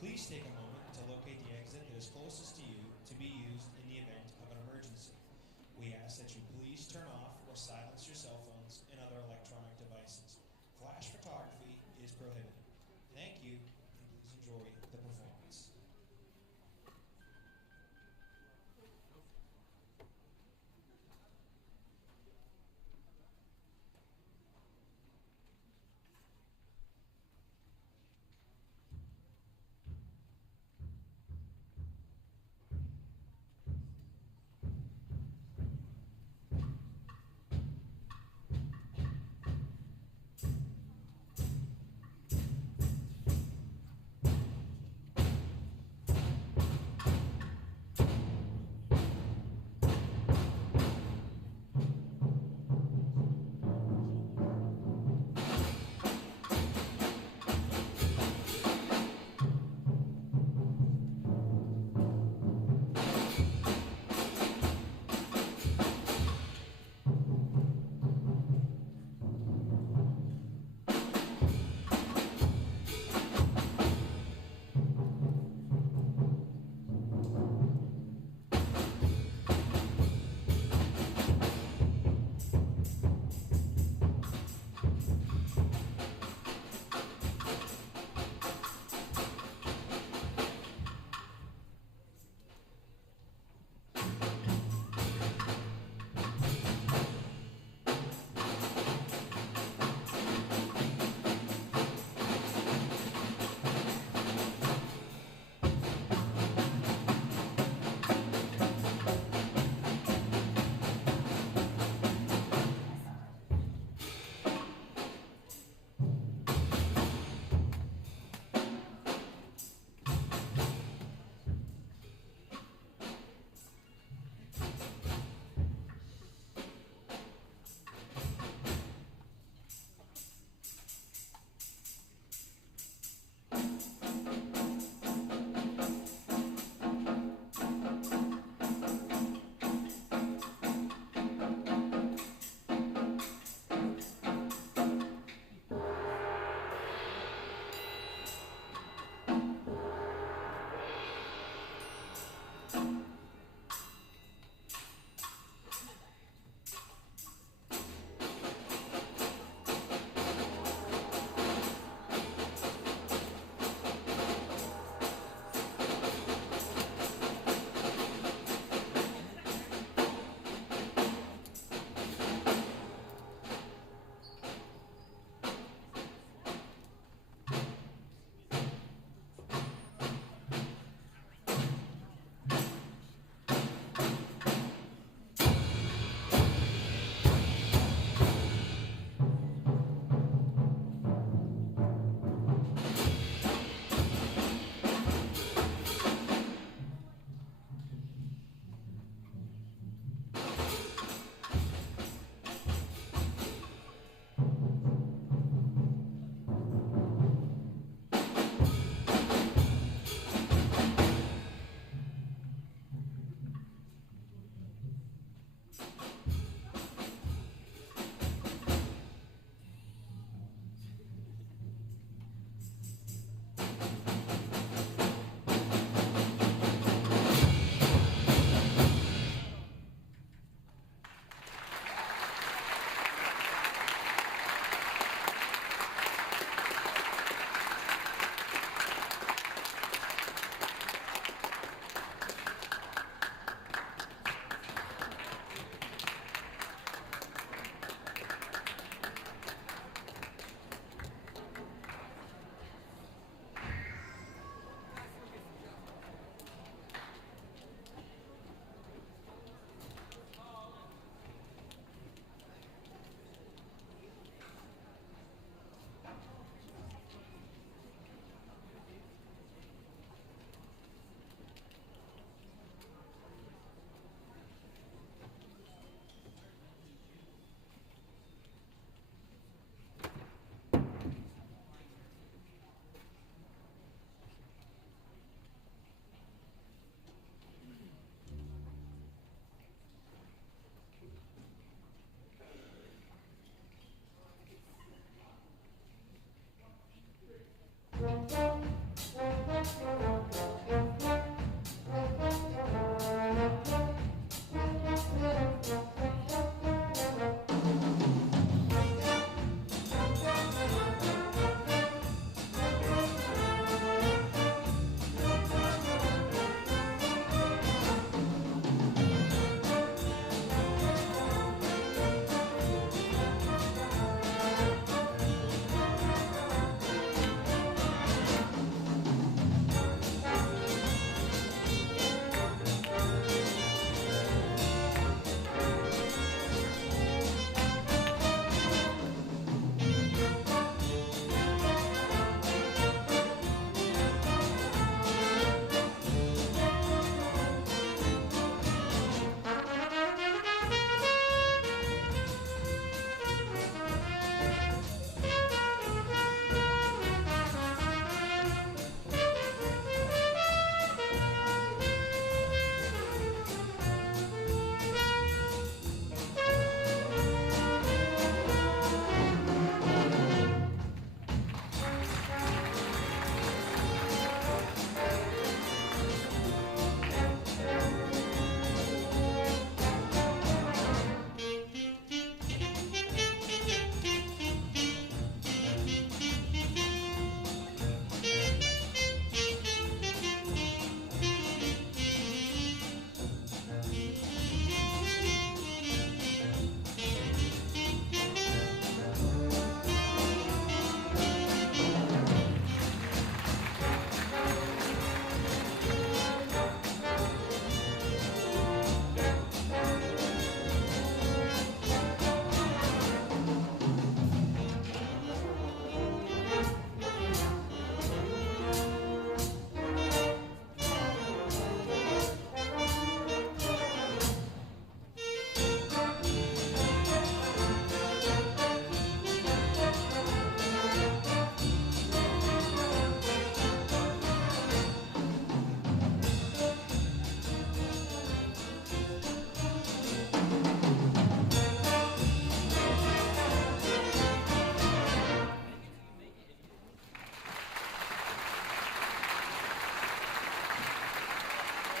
Please take a moment to locate the exit that is closest to you to be used in the event of an emergency. We ask that you please turn off or silence your cell phones and other electronic devices. Flash photography is prohibited. Thank you, and please enjoy the performance.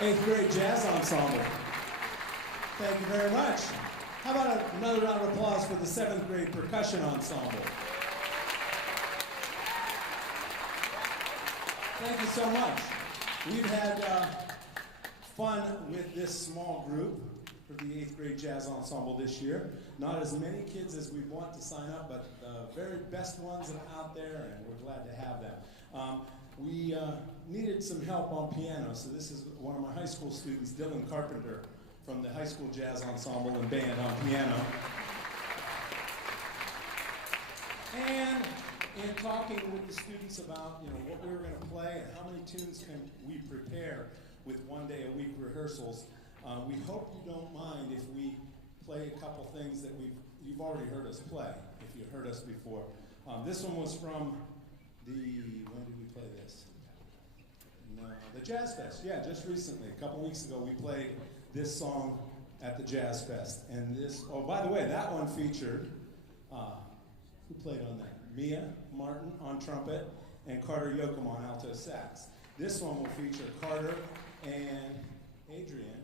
8th grade jazz ensemble. Thank you very much. How about another round of applause for the 7th grade percussion ensemble? Thank you so much. We've had fun with this small group for the 8th grade jazz ensemble this year. Not as many kids as we want to sign up, but the very best ones are out there, and we're glad to have them. We needed some help on piano, so this is one of my high school students, Dylan Carpenter, from the high school jazz ensemble and band on piano. And in talking with the students about what we were going to play and how many tunes can we prepare with 1 day a week rehearsals, we hope you don't mind if we play a couple things that you've already heard us play, if you heard us before. This one was from when did we play this? No, the Jazz Fest. Yeah, just recently, a couple weeks ago, we played this song at the Jazz Fest. And this, oh, by the way, that one featured, who played on that? Mia Martin on trumpet and Carter Yoakum on alto sax. This one will feature Carter and Adrian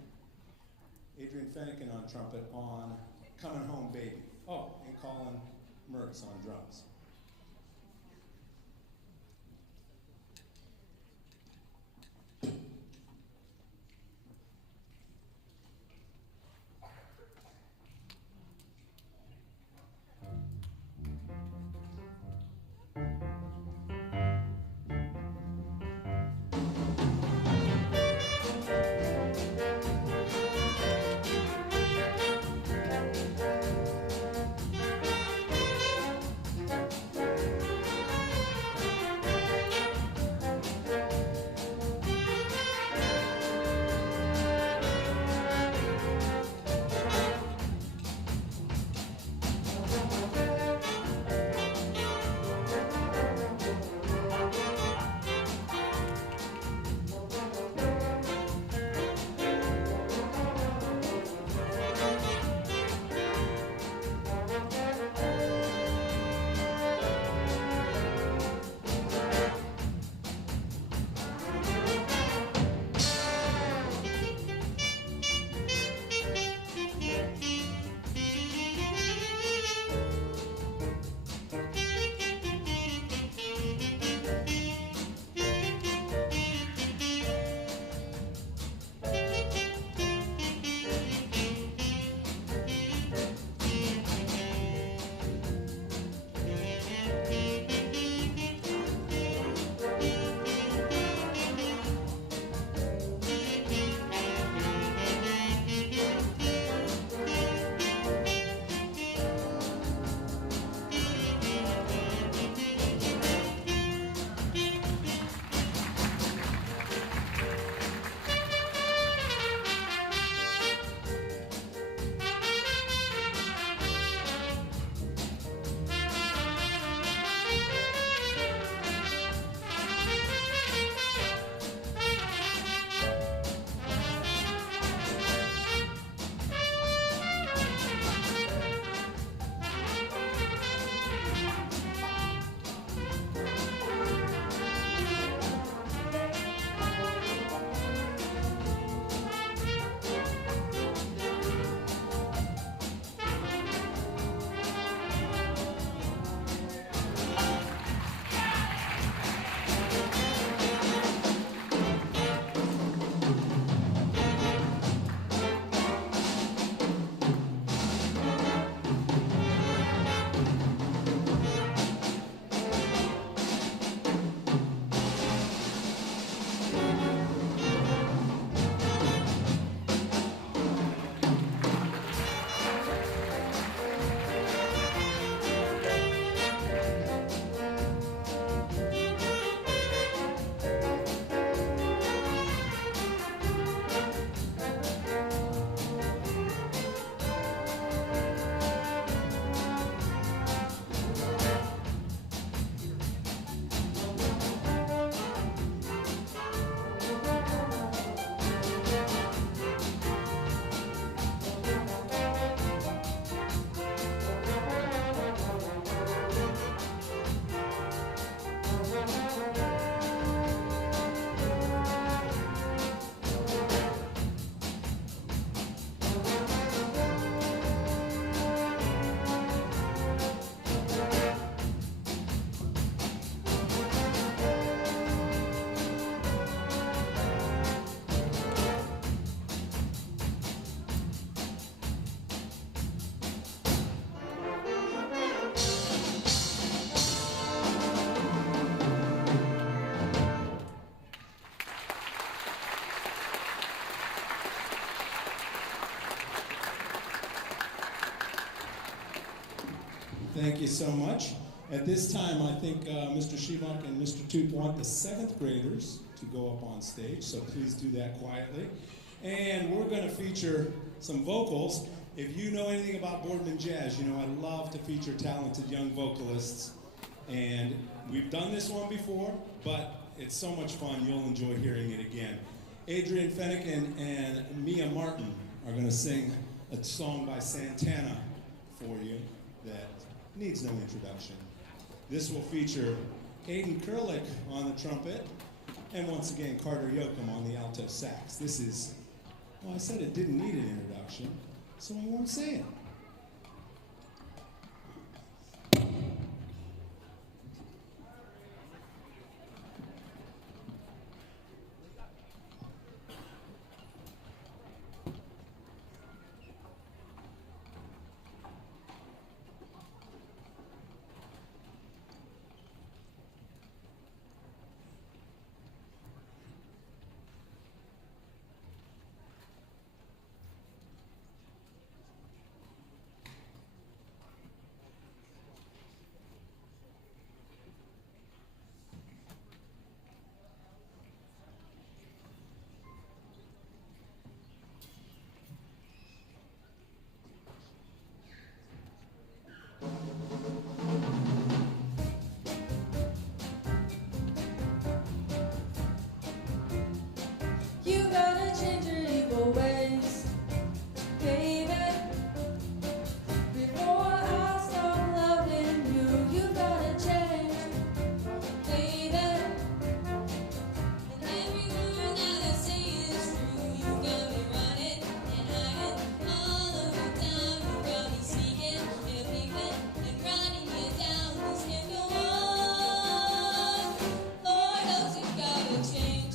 Fennekin on trumpet on Coming Home Baby. Oh, and Colin Mertz on drums. Thank you so much. At this time, I think Mr. Shivak and Mr. Toot want the 7th graders to go up on stage, so please do that quietly. And we're going to feature some vocals. If you know anything about Boardman Jazz, you know I love to feature talented young vocalists. And we've done this one before, but it's so much fun, you'll enjoy hearing it again. Adrian Fenniken and Mia Martin are going to sing a song by Santana for you that needs no introduction. This will feature Caden Kurlick on the trumpet, and once again, Carter Yoakum on the alto sax. This is, well, I said it didn't need an introduction, so I won't say it. You gotta change your evil ways, baby. Before I start loving you, you gotta change, baby. And every word that I say is true. You got me running and hiding all over town. You got me sneaking and peeping and running you down. This can't go on. Lord knows you gotta change.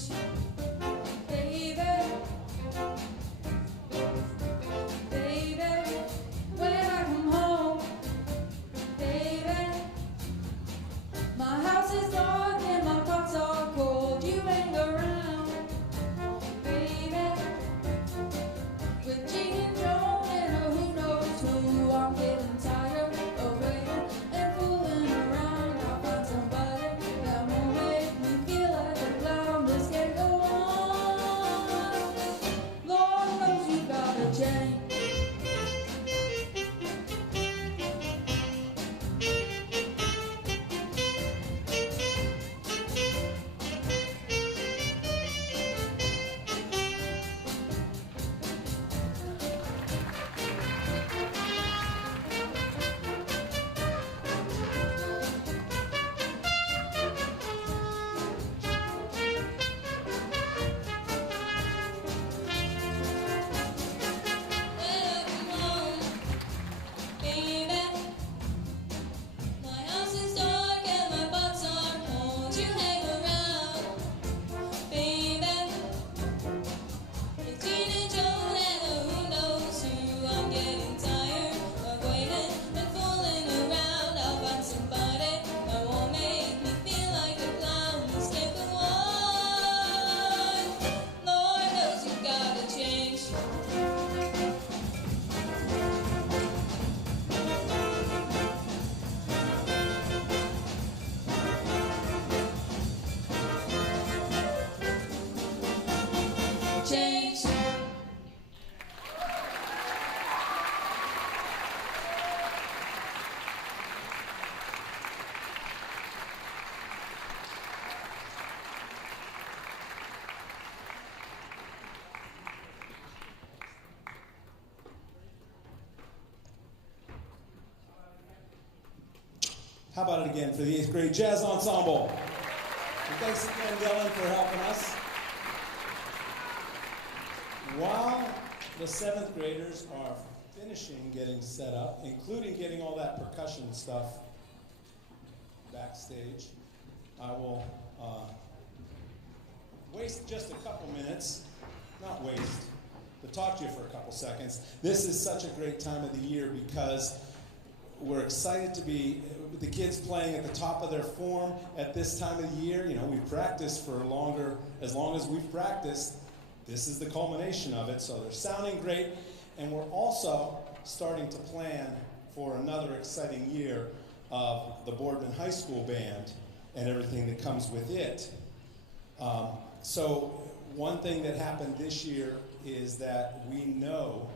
How about it again for the 8th grade jazz ensemble? And thanks again, Dylan, for helping us. While the 7th graders are finishing getting set up, including getting all that percussion stuff backstage, I will waste just a couple minutes, not waste, but talk to you for a couple seconds. This is such a great time of the year because we're excited to be with the kids playing at the top of their form at this time of the year. You know, we've practiced for longer, as long as we've practiced. This is the culmination of it, so they're sounding great. And we're also starting to plan for another exciting year of the Boardman High School Band and everything that comes with it. So one thing that happened this year is that we know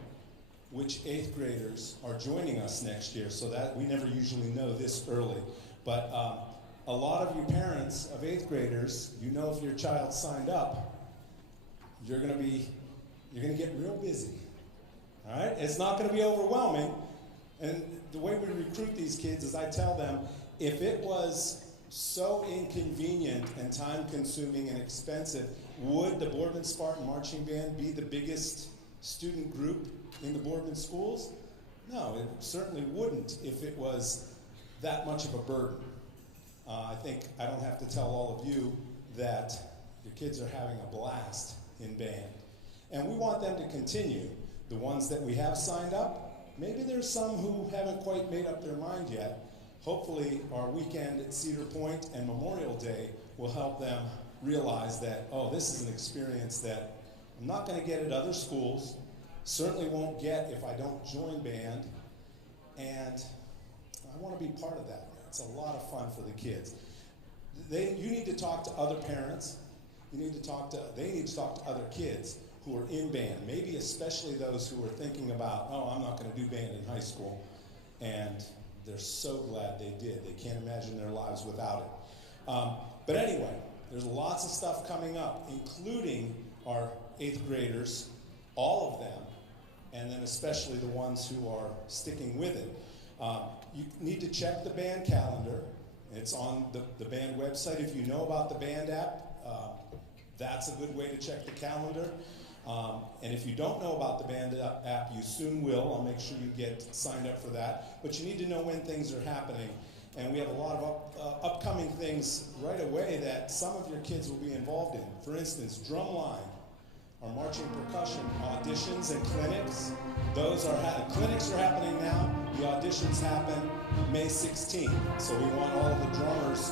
which 8th graders are joining us next year, so that we never usually know this early. But a lot of you parents of 8th graders, you know if your child signed up, you're gonna get real busy. All right? It's not gonna be overwhelming. And the way we recruit these kids is I tell them, if it was so inconvenient and time-consuming and expensive, would the Boardman Spartan Marching Band be the biggest student group in the Boardman schools? No, it certainly wouldn't if it was that much of a burden. I think I don't have to tell all of you that your kids are having a blast in band. And we want them to continue. The ones that we have signed up, maybe there's some who haven't quite made up their mind yet. Hopefully our weekend at Cedar Point and Memorial Day will help them realize that, oh, this is an experience that I'm not going to get at other schools, certainly won't get if I don't join band, and I want to be part of that. It's a lot of fun for the kids. You need to talk to other parents. They need to talk to other kids who are in band, maybe especially those who are thinking about, oh, I'm not going to do band in high school, and they're so glad they did. They can't imagine their lives without it. But anyway, there's lots of stuff coming up, including our 8th graders, all of them, and then especially the ones who are sticking with it. You need to check the band calendar. It's on the band website. If you know about the band app, that's a good way to check the calendar. And if you don't know about the band app, you soon will. I'll make sure you get signed up for that. But you need to know when things are happening. And we have a lot of upcoming things right away that some of your kids will be involved in. For instance, drumline, our marching percussion auditions and clinics. Clinics are happening now. The auditions happen May 16th. So we want all of the drummers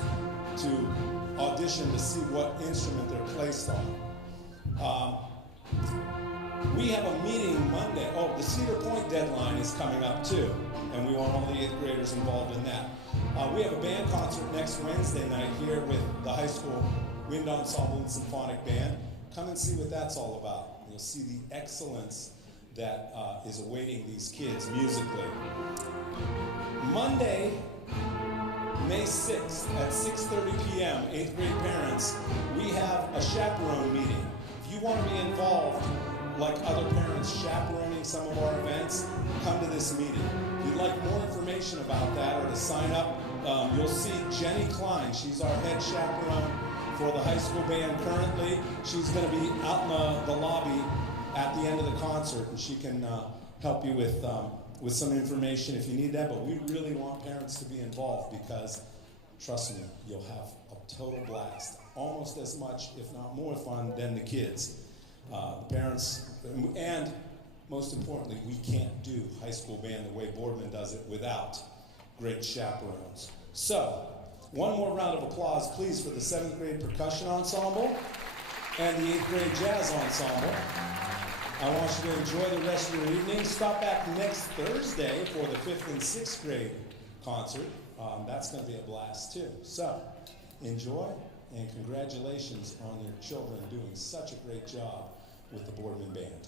to audition to see what instrument they're placed on. We have a meeting Monday. Oh, the Cedar Point deadline is coming up too, and we want all the 8th graders involved in that. We have a band concert next Wednesday night here with the high school wind ensemble and symphonic band. Come and see what that's all about. You'll see the excellence that is awaiting these kids musically. Monday, May 6th at 6:30 p.m., 8th grade parents, we have a chaperone meeting. If you want to be involved, like other parents chaperoning some of our events, come to this meeting. If you'd like more information about that or to sign up, you'll see Jenny Cline. She's our head chaperone for the high school band currently. She's going to be out in the lobby at the end of the concert, and she can help you with some information if you need that. But we really want parents to be involved because, trust me, you'll have a total blast. Almost as much, if not more fun than the kids. The parents, and most importantly, we can't do high school band the way Boardman does it without great chaperones. So, one more round of applause, please, for the 7th grade percussion ensemble and the 8th grade jazz ensemble. I want you to enjoy the rest of your evening. Stop back next Thursday for the 5th and 6th grade concert. That's going to be a blast, too. So, enjoy, and congratulations on your children doing such a great job with the Boardman Band.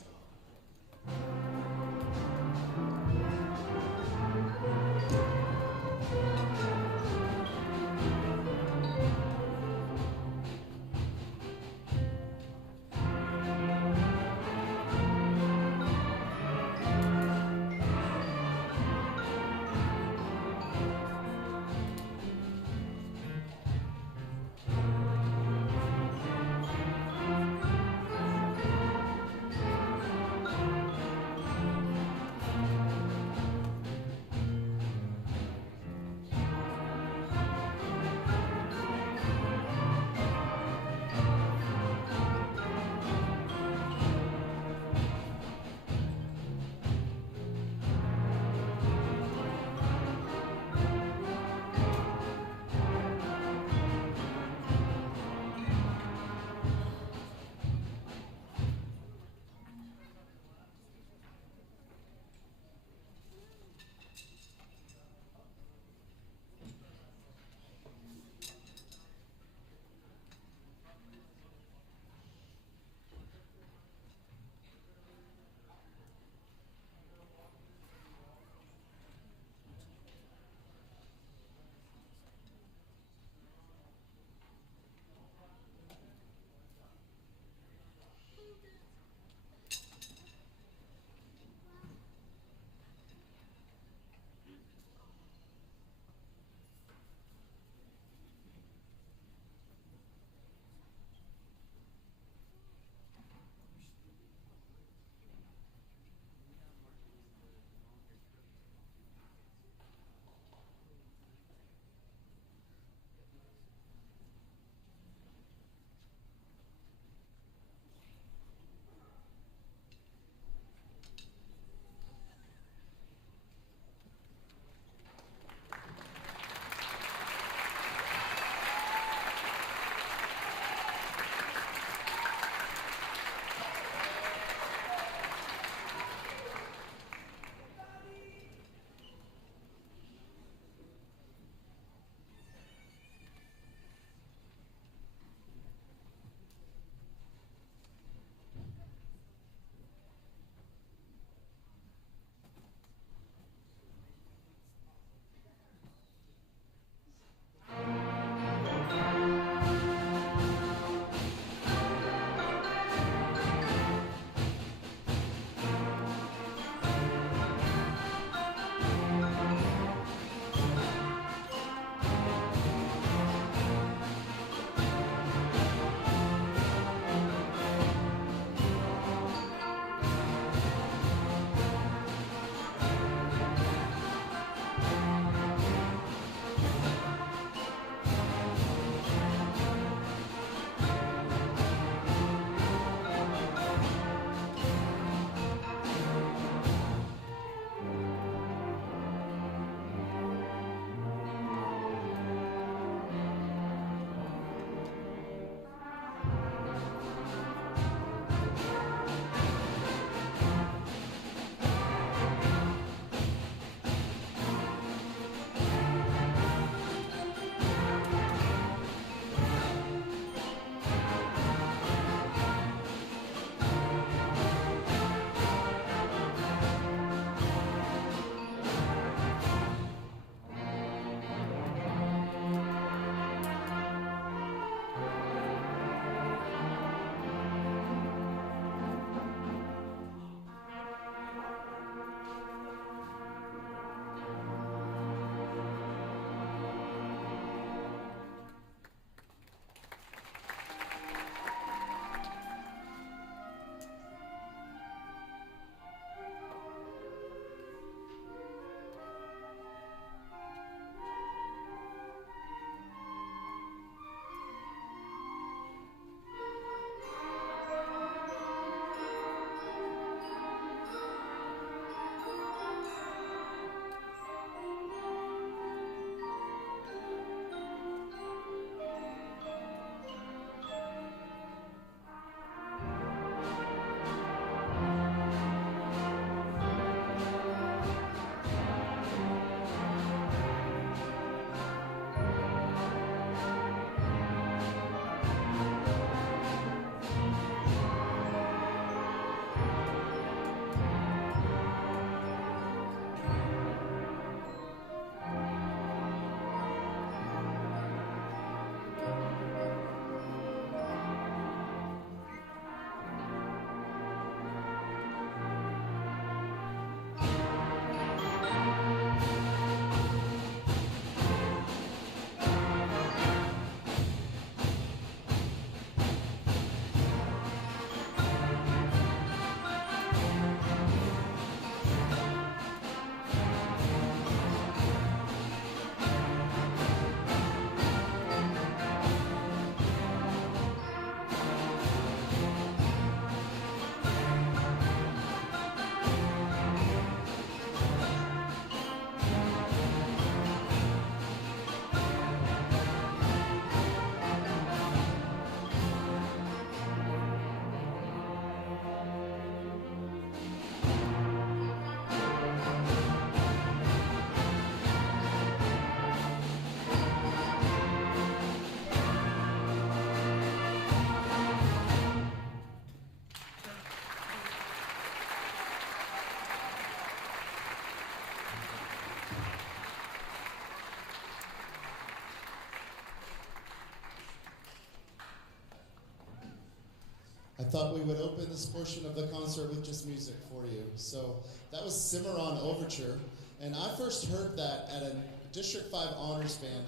thought we would open this portion of the concert with just music for you. So that was Cimarron Overture, and I first heard that at a District 5 honors band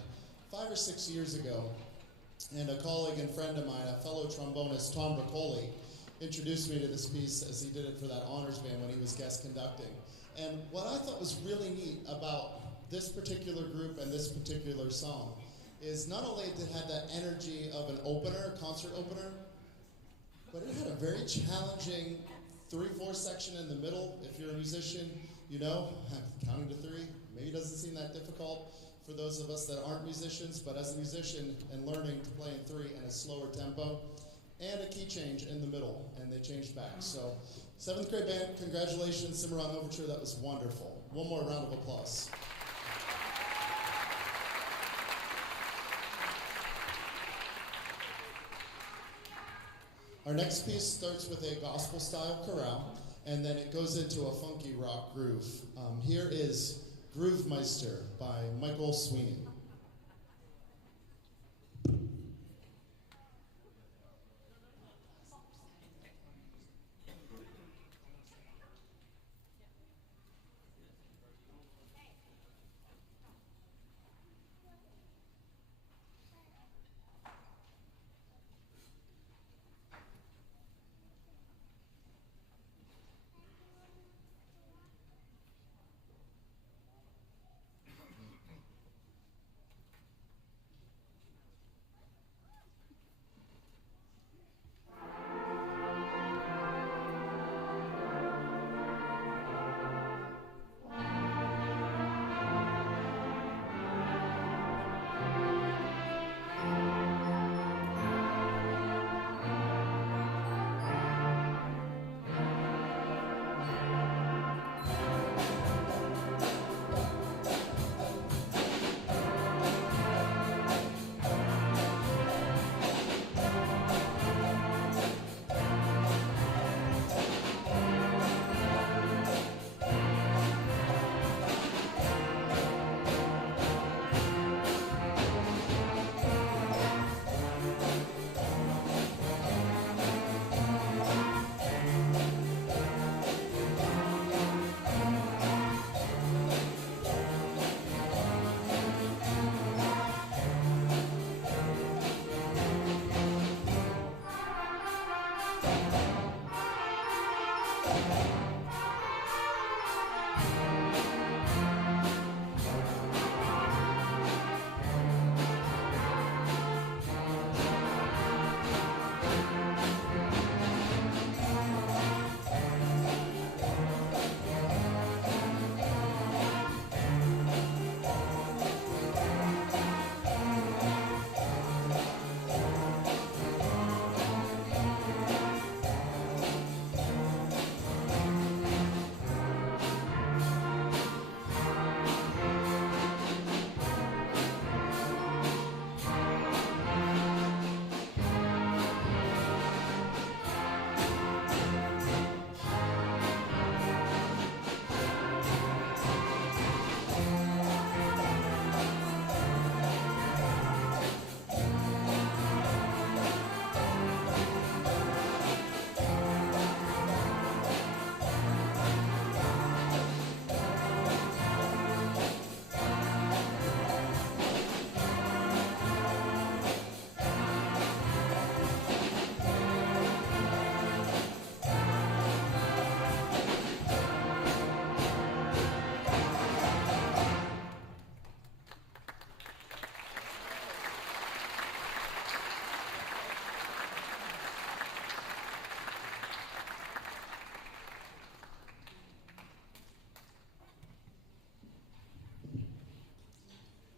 5 or 6 years ago, and a colleague and friend of mine, a fellow trombonist, Tom Broccoli, introduced me to this piece as he did it for that honors band when he was guest conducting. And what I thought was really neat about this particular group and this particular song is not only did it have that energy of an opener, a concert opener, but it had a very challenging 3/4 section in the middle. If you're a musician, you know, counting to 3 maybe doesn't seem that difficult for those of us that aren't musicians, but as a musician and learning to play in 3 in a slower tempo, and a key change in the middle, and they changed back. So, 7th grade band, congratulations, Cimarron Overture, that was wonderful. One more round of applause. Our next piece starts with a gospel-style chorale, and then it goes into a funky rock groove. Here is Groove Meister by Michael Sweeney.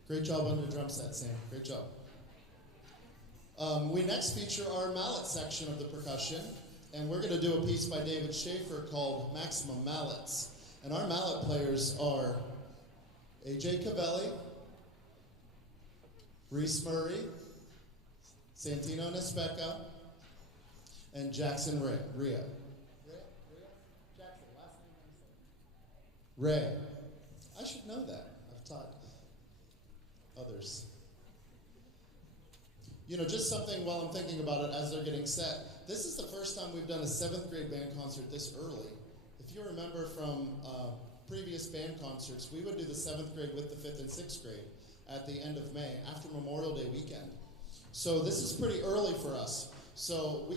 Great job on the drum set, Sam. Great job. We next feature our mallet section of the percussion, and we're going to do a piece by David Schaefer called Maximum Mallets. And our mallet players are AJ Cavelli, Reese Murray, Santino Nespeka, and Jackson Ria. Jackson, last name Ray. I should know that. I've taught others. You know, just something while I'm thinking about it as they're getting set. this is the first time we've done a 7th grade band concert this early. If you remember from previous band concerts, we would do the 7th grade with the 5th and 6th grade at the end of May, after Memorial Day weekend. So this is pretty early for us. So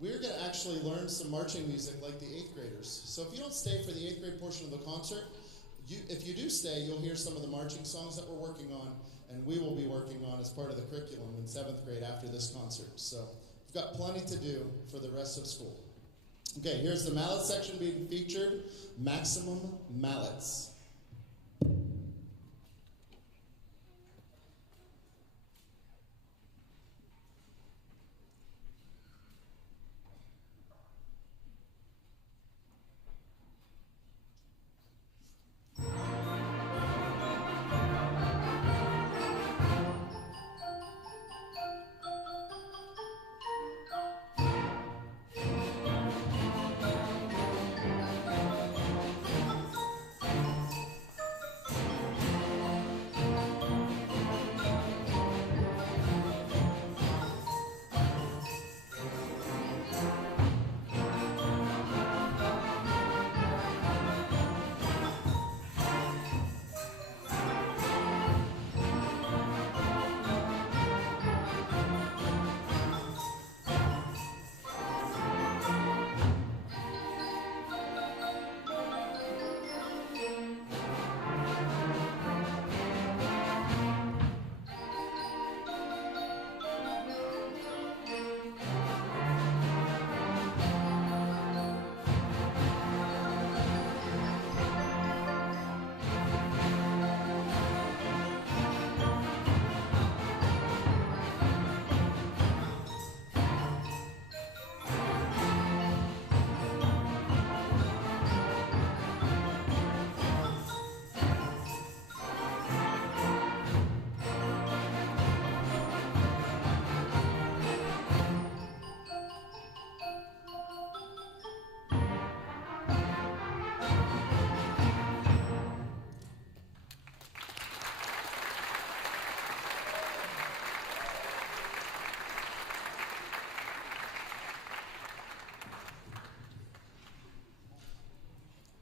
we're going to actually learn some marching music like the 8th graders. So if you don't stay for the 8th grade portion of the concert, if you do stay, you'll hear some of the marching songs that we're working on, and we will be working on as part of the curriculum in 7th grade after this concert. So we've got plenty to do for the rest of school. Okay, here's the mallet section being featured, Maximum Mallets.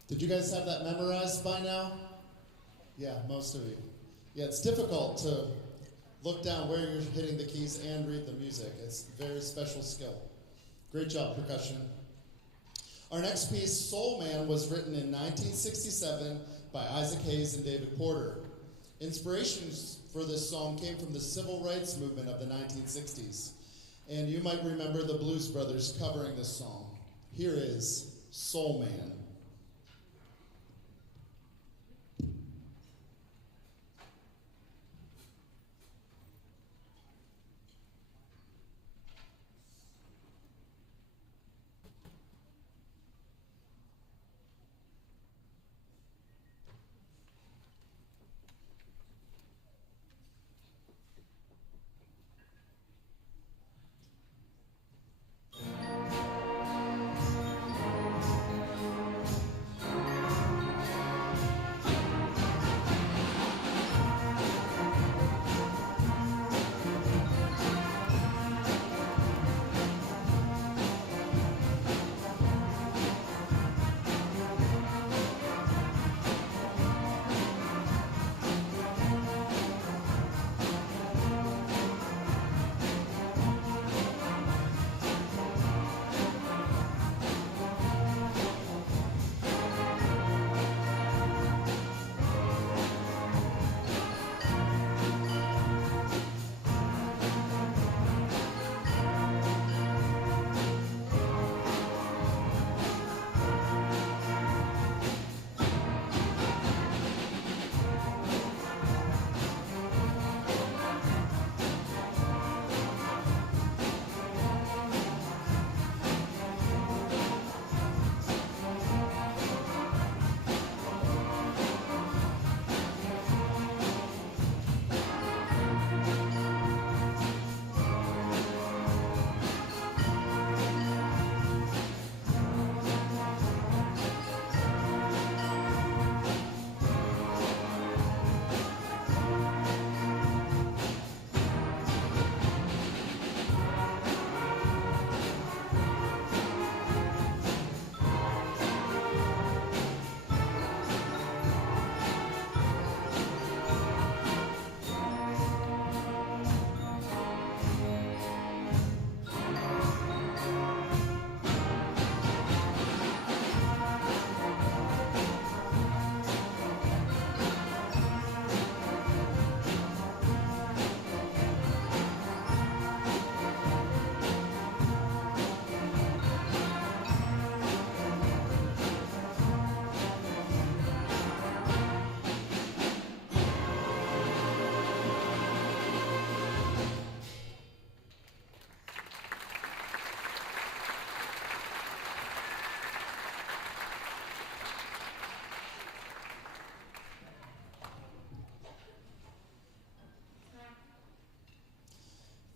Did you guys have that memorized by now? Yeah, most of you. Yeah, it's difficult to look down where you're hitting the keys and read the music. It's a very special skill. Great job, percussion. Our next piece, Soul Man, was written in 1967 by Isaac Hayes and David Porter. Inspirations for this song came from the civil rights movement of the 1960s. And you might remember the Blues Brothers covering this song. Here is Soul Man.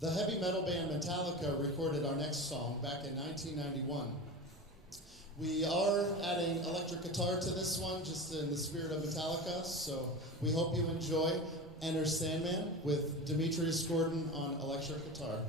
The heavy metal band Metallica recorded our next song back in 1991. We are adding electric guitar to this one, just in the spirit of Metallica, so we hope you enjoy Enter Sandman with Demetrius Gordon on electric guitar.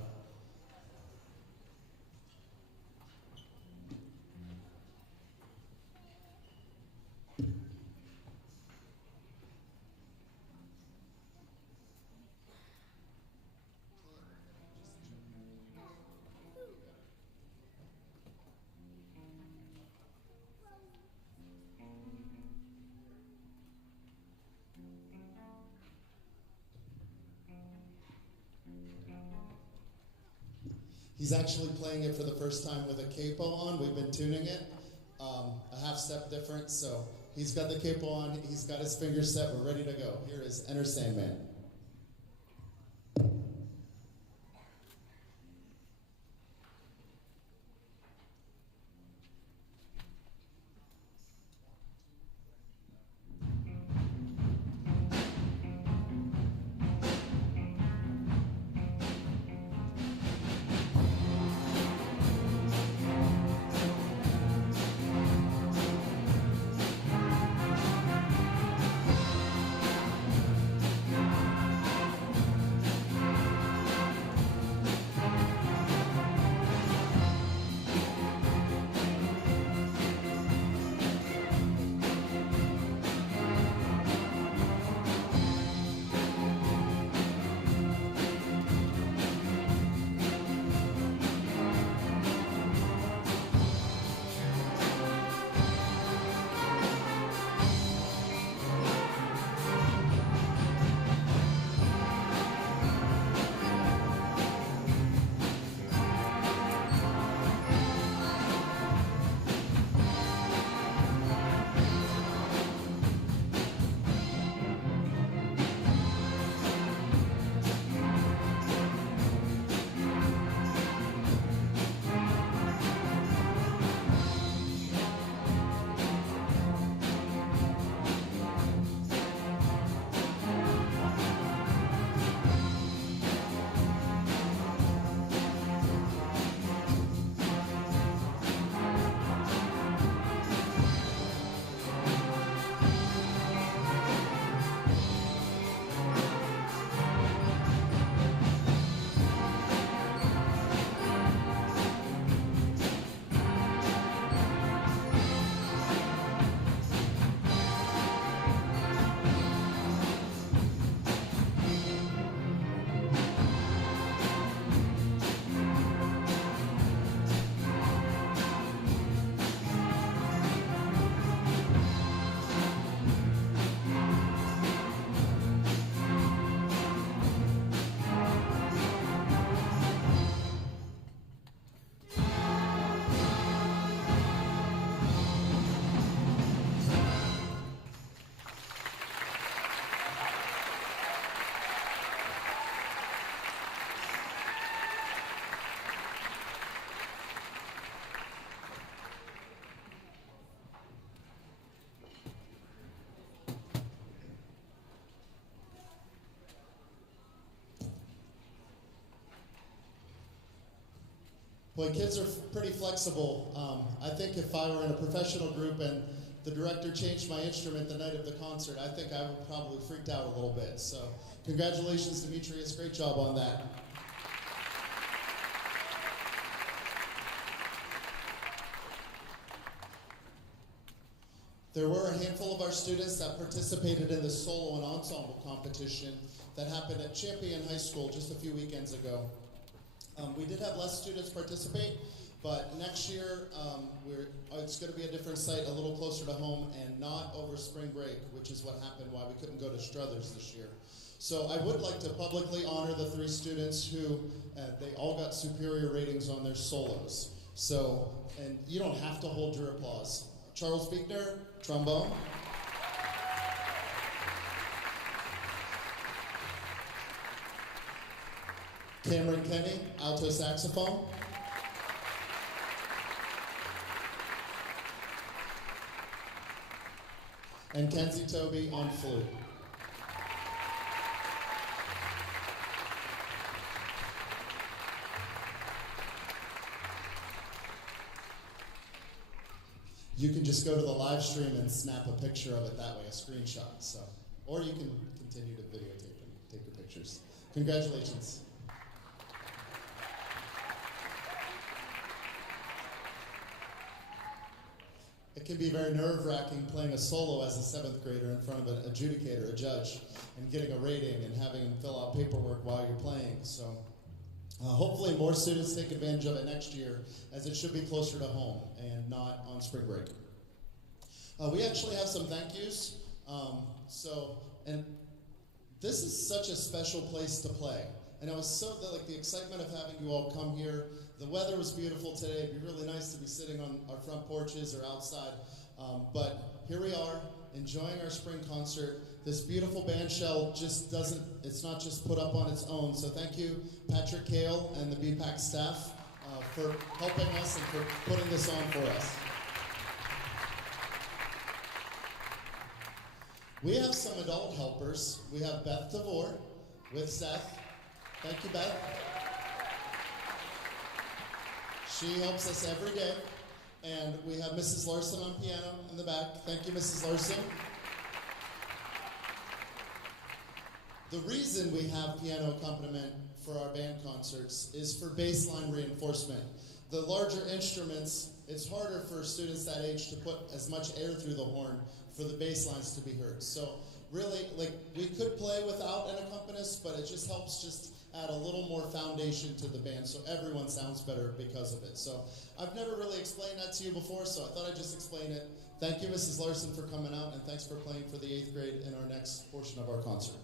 He's actually playing it for the first time with a capo on. We've been tuning it a half step different. So he's got the capo on. He's got his fingers set. We're ready to go. Here is Enter Sandman. Boy, kids are pretty flexible. I think if I were in a professional group and the director changed my instrument the night of the concert, I think I would probably freaked out a little bit. So congratulations, Demetrius. Great job on that. There were a handful of our students that participated in the solo and ensemble competition that happened at Champion High School just a few weekends ago. We did have less students participate, but next year it's going to be a different site, a little closer to home, and not over spring break, which is what happened why we couldn't go to Struthers this year. So I would like to publicly honor the 3 students who, they all got superior ratings on their solos. So, and you don't have to hold your applause. Charles Biegner, trombone. Cameron Kenny, alto saxophone. And Kenzie Toby on flute. you can just go to the live stream and snap a picture of it that way, a screenshot. So, or you can continue to videotape and take your pictures. Congratulations. It can be very nerve-wracking playing a solo as a 7th grader in front of an adjudicator, a judge, and getting a rating and having them fill out paperwork while you're playing. So hopefully more students take advantage of it next year, as it should be closer to home and not on spring break. We actually have some thank yous. And this is such a special place to play. And it was so, the excitement of having you all come here. The weather was beautiful today. It'd be really nice to be sitting on our front porches or outside. But here we are, enjoying our spring concert. This beautiful band shell it's not just put up on its own. So thank you, Patrick Kale and the BPAC staff for helping us and for putting this on for us. We have some adult helpers. We have Beth DeVore with Seth. Thank you, Beth. She helps us every day. And we have Mrs. Larson on piano in the back. Thank you, Mrs. Larson. The reason we have piano accompaniment for our band concerts is for baseline reinforcement. The larger instruments, it's harder for students that age to put as much air through the horn for the bass lines to be heard. So really, we could play without an accompanist, but it just helps add a little more foundation to the band so everyone sounds better because of it. So I've never really explained that to you before, so I thought I'd just explain it. Thank you, Mrs. Larson, for coming out, and thanks for playing for the 8th grade in our next portion of our concert.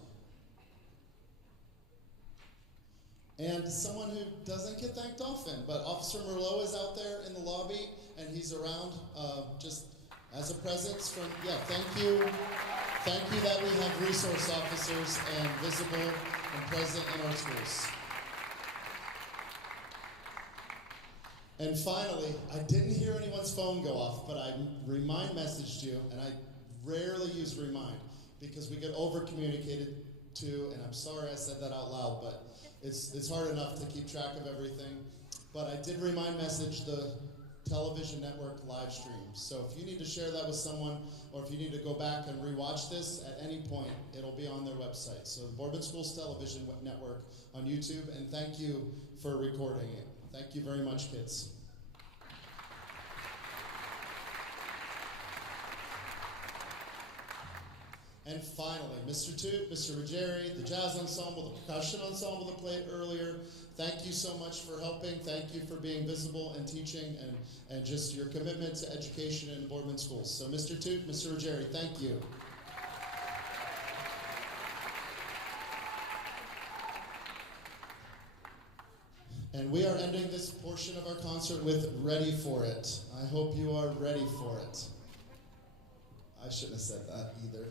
And someone who doesn't get thanked often, but Officer Merlot is out there in the lobby, and he's around just as a presence from, thank you. Thank you that we have resource officers and visible and present in our schools. And finally, I didn't hear anyone's phone go off, but I remind messaged you, and I rarely use remind because we get over-communicated to, and I'm sorry I said that out loud, but it's hard enough to keep track of everything. But I did remind message the television network live stream. So if you need to share that with someone, or if you need to go back and rewatch this at any point, it'll be on their website. So the Boardman Schools Television Network on YouTube, and thank you for recording it. Thank you very much, kids. And finally, Mr. Toot, Mr. Ruggieri, the jazz ensemble, the percussion ensemble that played earlier, thank you so much for helping. Thank you for being visible and teaching and just your commitment to education in Boardman Schools. So Mr. Toot, Mr. Ruggieri, thank you. And we are ending this portion of our concert with Ready For It. I hope you are ready for it. I shouldn't have said that either.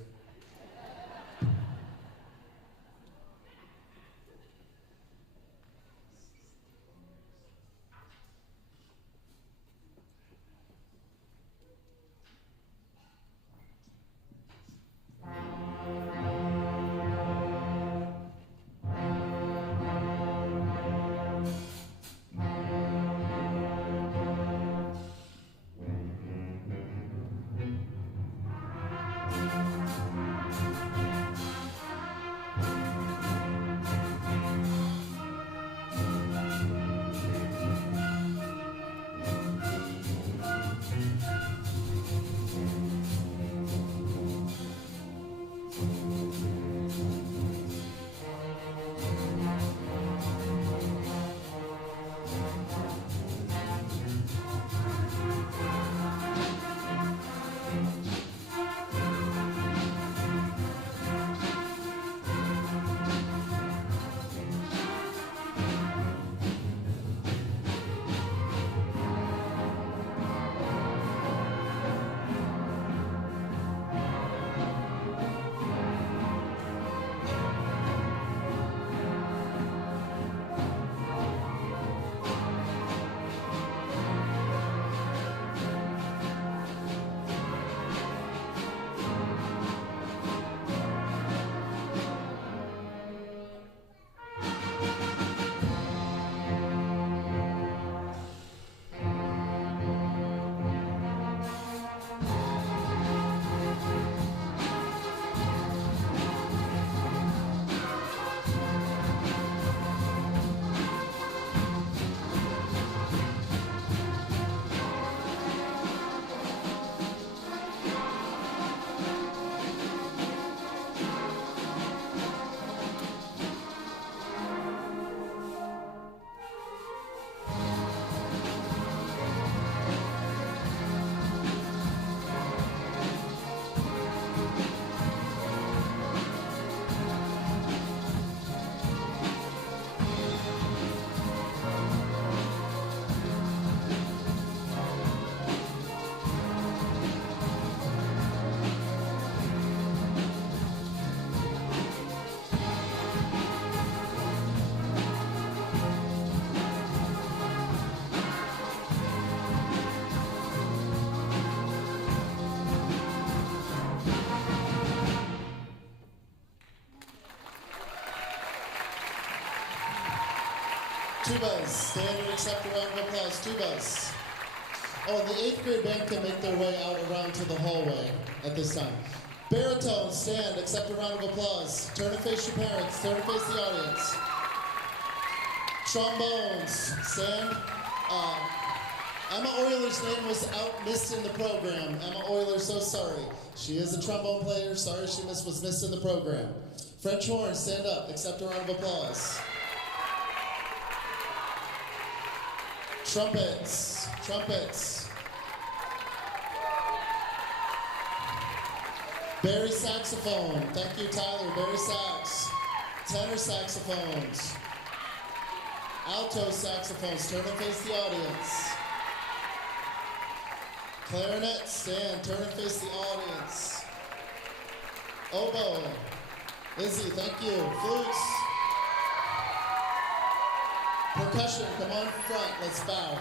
Tubas, stand and accept a round of applause. Tubas. Oh, and the 8th grade band can make their way out around to the hallway at this time. Baritones, stand, accept a round of applause. Turn and face your parents, turn and face the audience. Trombones, stand. Emma Euler's name was missed in the program. Emma Euler, so sorry. She is a trombone player, sorry she was missed in the program. French horn, stand up, accept a round of applause. Trumpets, trumpets. Barry saxophone, thank you Tyler, Barry sax. Tenor saxophones. Alto saxophones, turn and face the audience. Clarinet, stand, turn and face the audience. Oboe, Izzy, thank you. Flutes. Percussion, come on front, let's bow.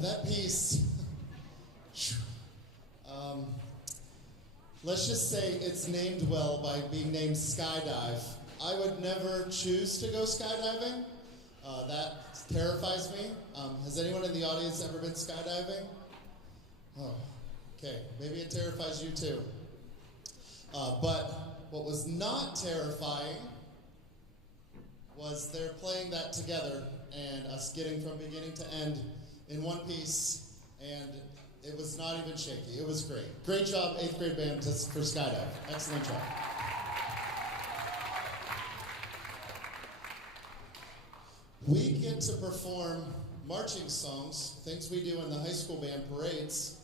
that piece, let's just say it's named well by being named Skydive. I would never choose to go skydiving. That terrifies me. Has anyone in the audience ever been skydiving? Oh, okay. Maybe it terrifies you too. But what was not terrifying was they're playing that together and us getting from beginning to end in one piece, and it was not even shaky. It was great. Great job, 8th grade band for Skydive. Excellent job. We get to perform marching songs, things we do in the high school band parades,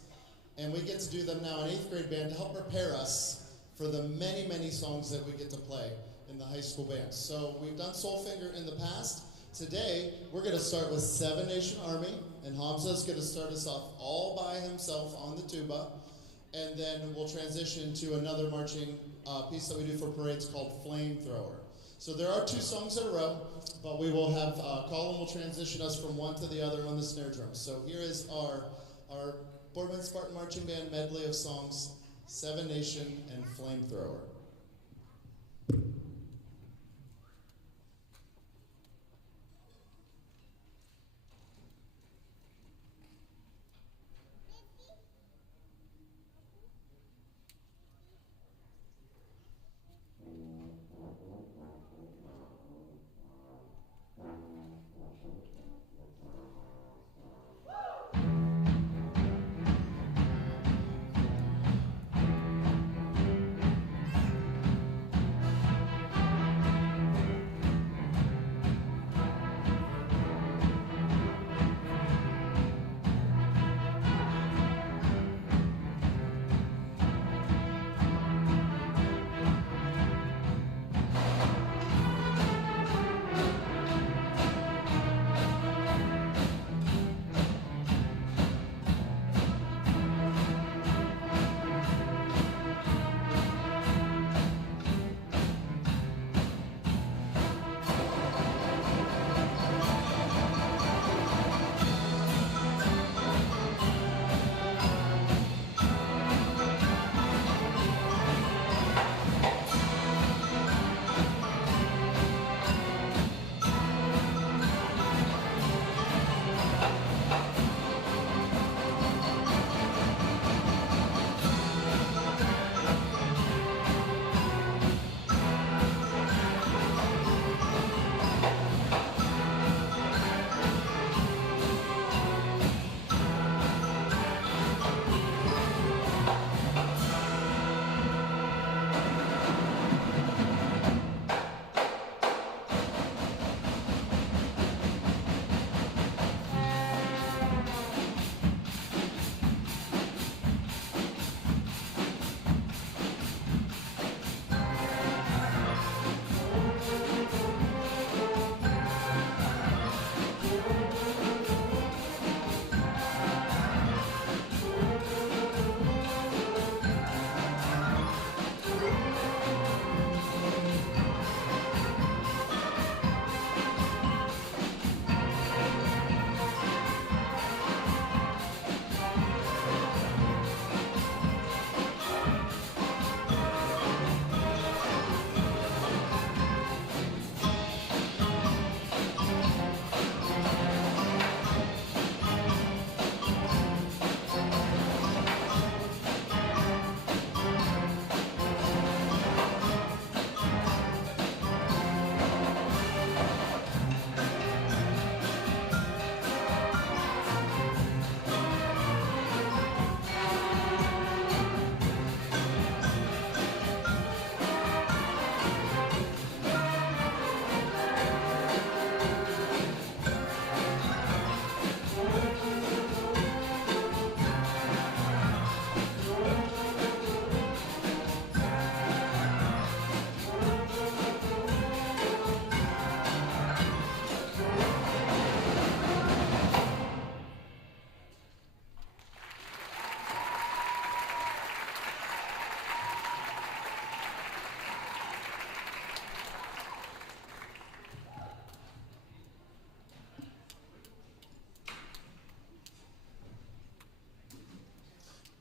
and we get to do them now in 8th grade band to help prepare us for the many, many songs that we get to play in the high school band. So we've done Soulfinger in the past. Today, we're going to start with Seven Nation Army, and Hamza's going to start us off all by himself on the tuba, and then we'll transition to another marching piece that we do for parades called Flamethrower. So there are 2 songs in a row, but we will have, Colin will transition us from one to the other on the snare drum. So here is our Boardman Spartan Marching Band medley of songs, Seven Nation and Flamethrower.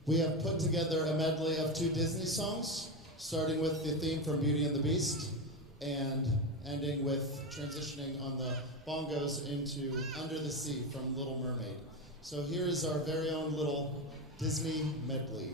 We have put together a medley of 2 Disney songs, starting with the theme from Beauty and the Beast, and ending with transitioning on the bongos into Under the Sea from Little Mermaid. So here is our very own little Disney medley.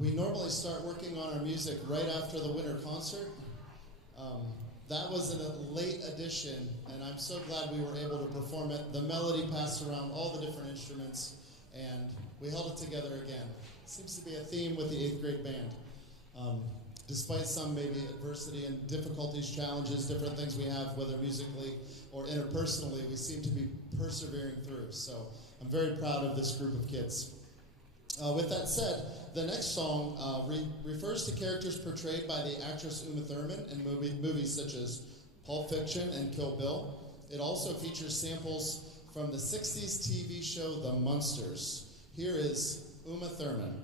We normally start working on our music right after the winter concert. That was a late addition, and I'm so glad we were able to perform it. The melody passed around all the different instruments, and we held it together again. Seems to be a theme with the 8th grade band. Despite some maybe adversity and difficulties, challenges, different things we have, whether musically or interpersonally, we seem to be persevering through. So I'm very proud of this group of kids. With that said, the next song refers to characters portrayed by the actress Uma Thurman in movies such as Pulp Fiction and Kill Bill. It also features samples from the 60s TV show The Munsters. Here is Uma Thurman.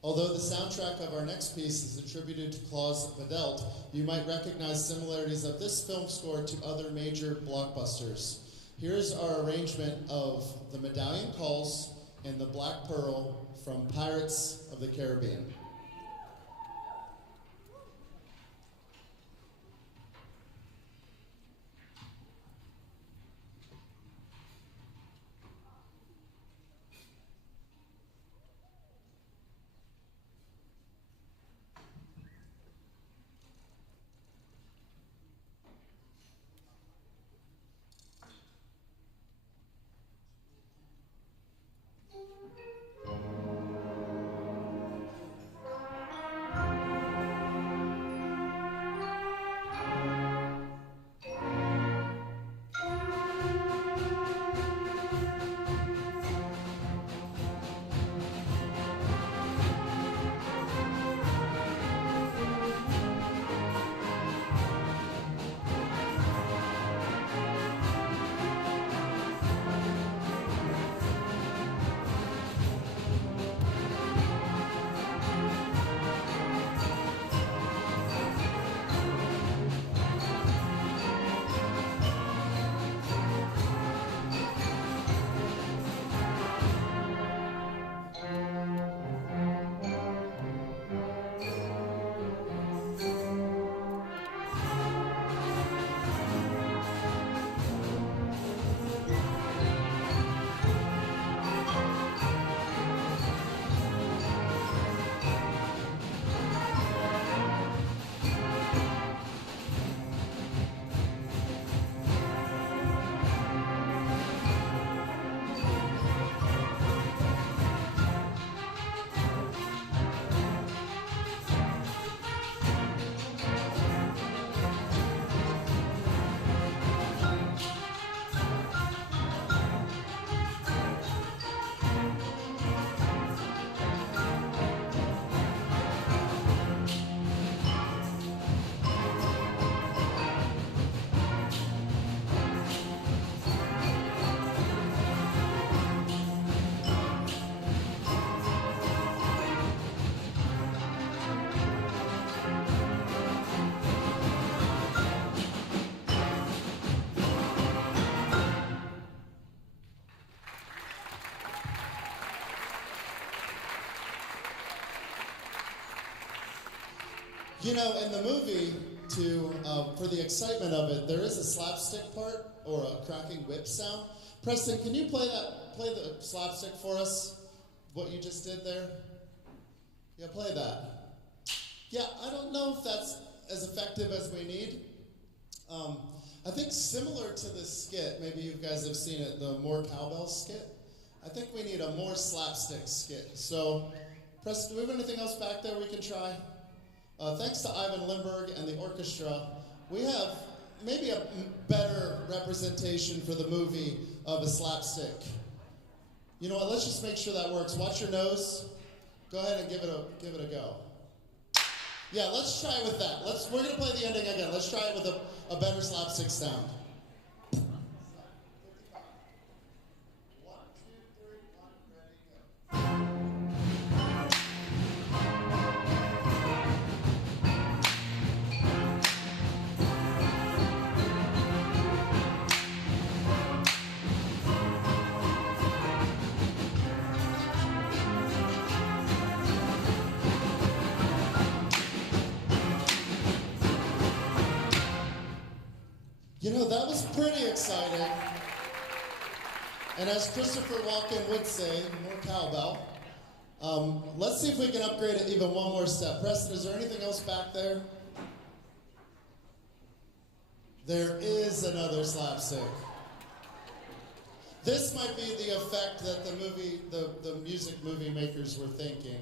Although the soundtrack of our next piece is attributed to Klaus Badelt, you might recognize similarities of this film score to other major blockbusters. Here's our arrangement of The Medallion Calls and The Black Pearl from Pirates of the Caribbean. You know, in the movie, for the excitement of it, there is a slapstick part or a cracking whip sound. Preston, can you play the slapstick for us? What you just did there? Yeah, play that. Yeah, I don't know if that's as effective as we need. I think similar to this skit, maybe you guys have seen it, the More Cowbell skit. I think we need a more slapstick skit. So, Preston, do we have anything else back there we can try? Thanks to Ivan Limburg and the orchestra, we have maybe a better representation for the movie of a slapstick. You know what, let's just make sure that works. Watch your nose. Go ahead and give it a go. Yeah, let's try it with that. We're gonna play the ending again. Let's try it with a better slapstick sound. You know, that was pretty exciting. And as Christopher Walken would say, more cowbell. Let's see if we can upgrade it even one more step. Preston, is there anything else back there? There is another slapstick. This might be the effect that the music movie makers were thinking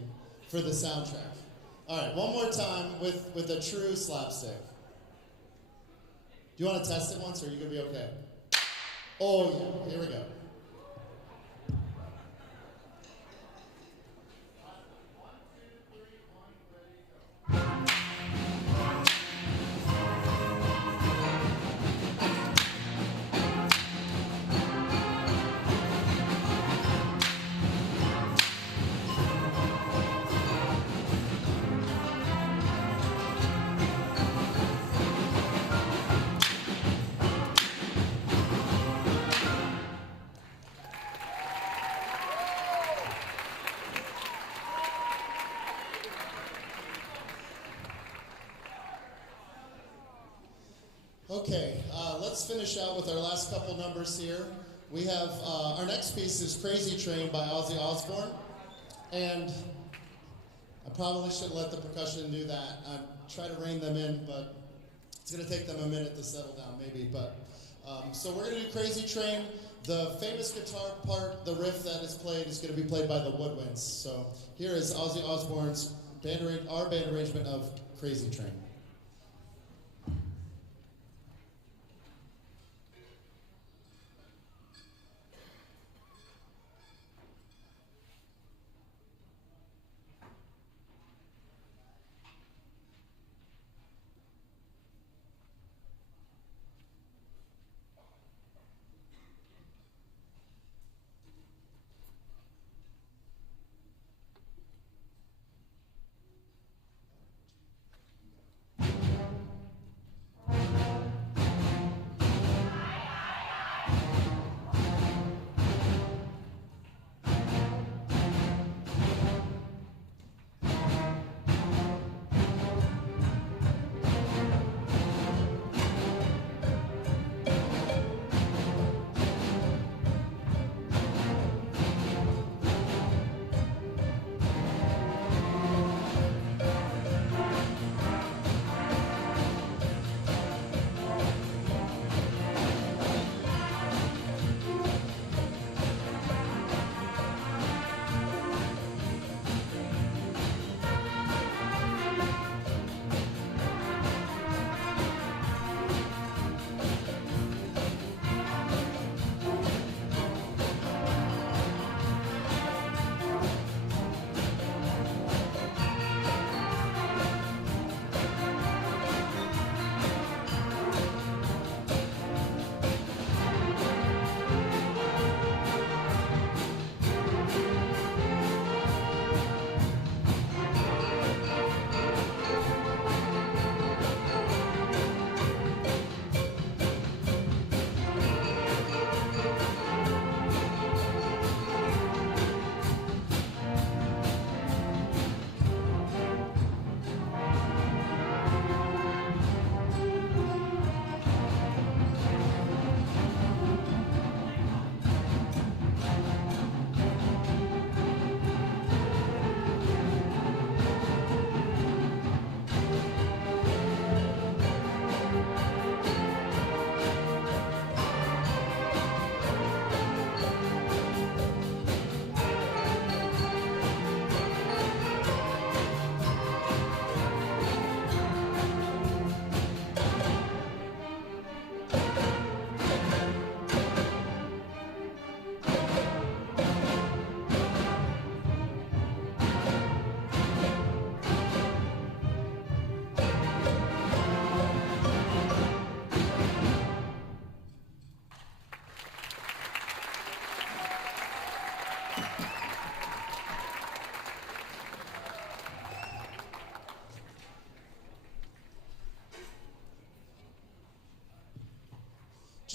for the soundtrack. All right, one more time with a true slapstick. Do you want to test it once, or are you going to be okay? Oh, yeah. Here we go. Okay, let's finish out with our last couple numbers here. We have, our next piece is Crazy Train by Ozzy Osbourne. And I probably shouldn't let the percussion do that. I try to rein them in, but it's going to take them a minute to settle down maybe. But so we're going to do Crazy Train. The famous guitar part, the riff that is played, is going to be played by the Woodwinds. So here is Ozzy Osbourne's our band arrangement of Crazy Train.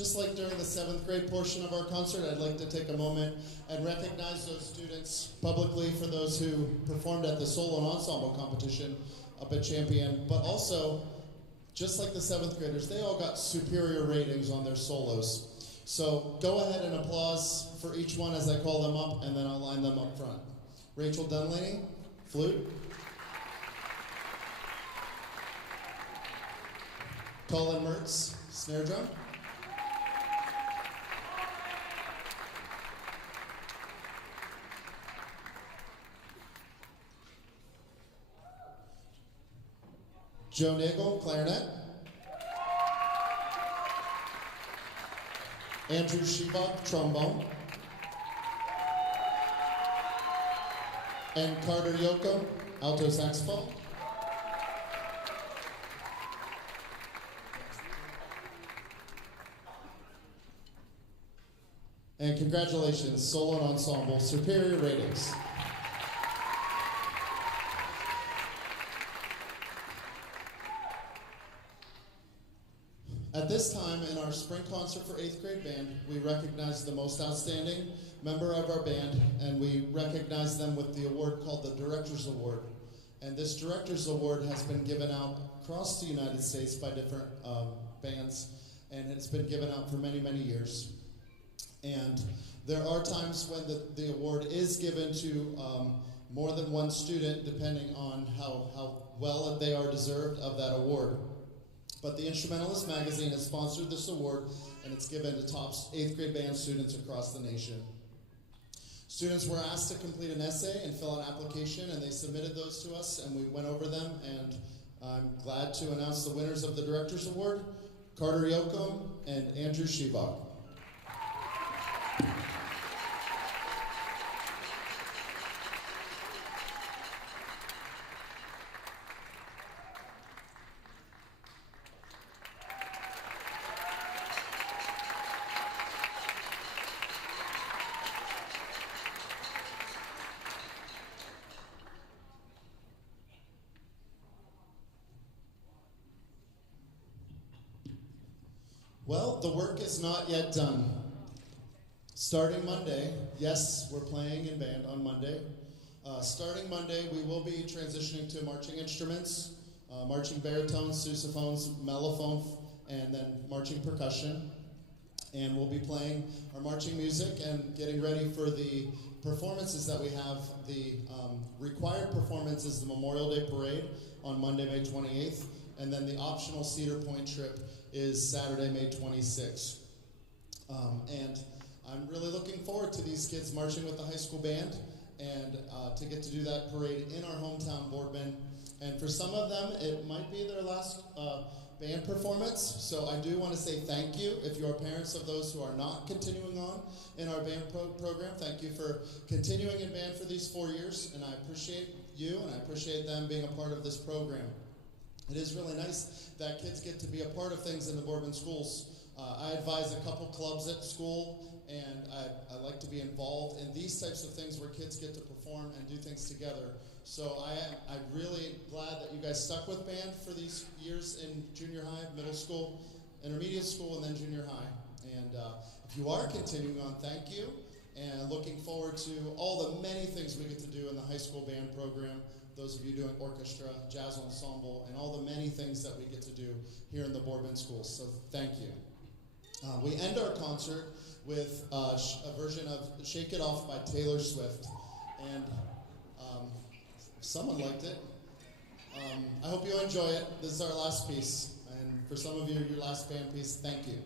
Just like during the 7th grade portion of our concert, I'd like to take a moment and recognize those students publicly for those who performed at the solo and ensemble competition up at Champion. But also, just like the 7th graders, they all got superior ratings on their solos. So go ahead and applause for each one as I call them up, and then I'll line them up front. Rachel Dunleavy, flute. Colin Mertz, snare drum. Joe Nagel, clarinet. Andrew Shivak, trombone. And Carter Yoko, alto saxophone. And congratulations, solo and ensemble, superior ratings. At this time, in our spring concert for 8th grade band, we recognize the most outstanding member of our band, and we recognize them with the award called the Director's Award. And this Director's Award has been given out across the United States by different bands, and it's been given out for many, many years. And there are times when the award is given to more than one student, depending on how well they are deserved of that award. But the Instrumentalist magazine has sponsored this award, and it's given to top 8th grade band students across the nation. Students were asked to complete an essay and fill out an application, and they submitted those to us, and we went over them, and I'm glad to announce the winners of the Director's Award, Carter Yoko and Andrew Shivak. Well, the work is not yet done. Starting Monday, yes, we're playing in band on Monday. Starting Monday, we will be transitioning to marching instruments, marching baritones, sousaphones, mellophone, and then marching percussion. And we'll be playing our marching music and getting ready for the performances that we have. The required performance is the Memorial Day Parade on Monday, May 28th, and then the optional Cedar Point trip is Saturday, May 26th. And I'm really looking forward to these kids marching with the high school band and to get to do that parade in our hometown, Boardman. And for some of them, it might be their last band performance. So I do want to say thank you. If you are parents of those who are not continuing on in our band program, thank you for continuing in band for these 4 years. And I appreciate you, and I appreciate them being a part of this program. It is really nice that kids get to be a part of things in the Boardman schools. I advise a couple clubs at school, and I like to be involved in these types of things where kids get to perform and do things together. So I'm really glad that you guys stuck with band for these years in junior high, middle school, intermediate school, and then junior high. And if you are continuing on, thank you, and looking forward to all the many things we get to do in the high school band program. Those of you doing orchestra, jazz ensemble, and all the many things that we get to do here in the Boardman schools. So thank you. We end our concert with a version of Shake It Off by Taylor Swift. And someone liked it. I hope you enjoy it. This is our last piece. And for some of you, your last band piece, thank you.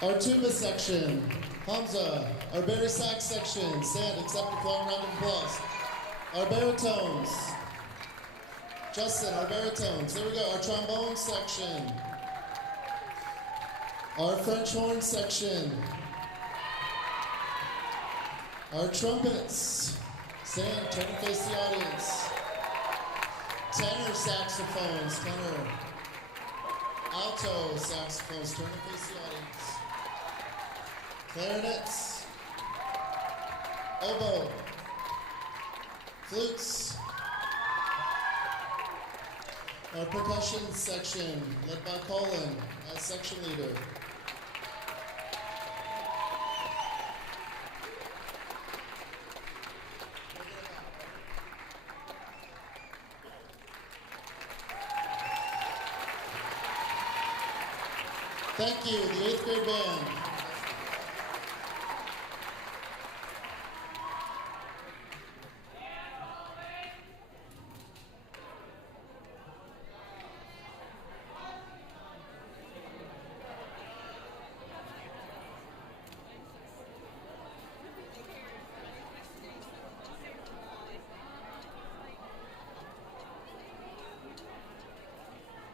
Our tuba section, Hamza. Our bari sax section, Sand, accept a long round of applause. Our baritones, Justin, our baritones. There we go. Our trombone section. Our French horn section. Our trumpets. Sand, turn and face the audience. Tenor saxophones, tenor. Alto saxophones, turn and face the audience. Clarinets. Oboe. Flutes. Our percussion section, led by Colin as section leader. Thank you, the 8th grade band.